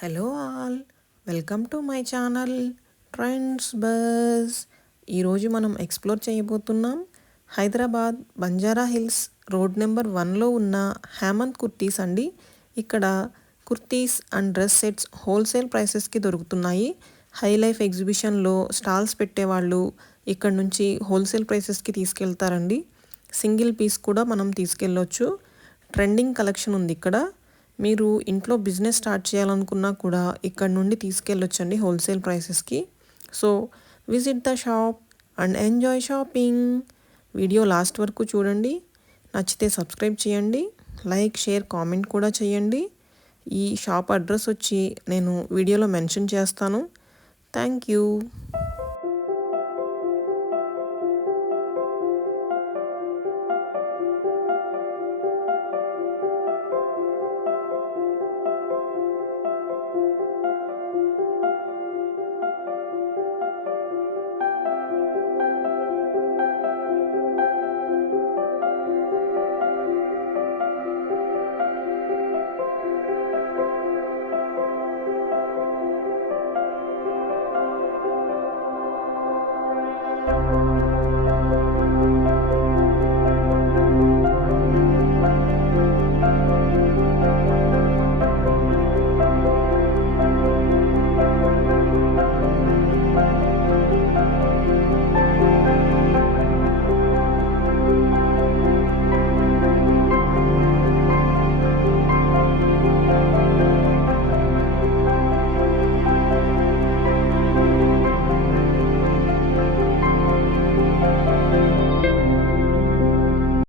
Hello all, welcome to my channel trends bus. ఈరోజు మనం explore చేయబోతున్నాం Hyderabad Banjara hills road number 1లో ఉన్న హేమంత్ కుర్తీస్ అండి. ఇక్కడ kurtis and dress sets wholesale ప్రైసెస్కి దొరుకుతున్నాయి. హై లైఫ్ ఎగ్జిబిషన్లో స్టాల్స్ పెట్టేవాళ్ళు ఇక్కడ నుంచి హోల్సేల్ ప్రైసెస్కి తీసుకెళ్తారండి. సింగిల్ పీస్ కూడా మనం తీసుకెళ్ళొచ్చు. ట్రెండింగ్ కలెక్షన్ ఉంది ఇక్కడ. మీరు ఇంట్లో బిజినెస్ స్టార్ట్ చేయాలనుకున్నా కూడా ఇక్కడ నుండి తీసుకెళ్ళొచ్చండి హోల్సేల్ ప్రైసెస్కి. So visit the shop and enjoy shopping. Video last వరకు చూడండి. నచ్చితే సబ్స్క్రైబ్ చేయండి, లైక్, షేర్, కామెంట్ కూడా చేయండి. ఈ షాప్ అడ్రస్ వచ్చి నేను వీడియోలో మెన్షన్ చేస్తాను. Thank you.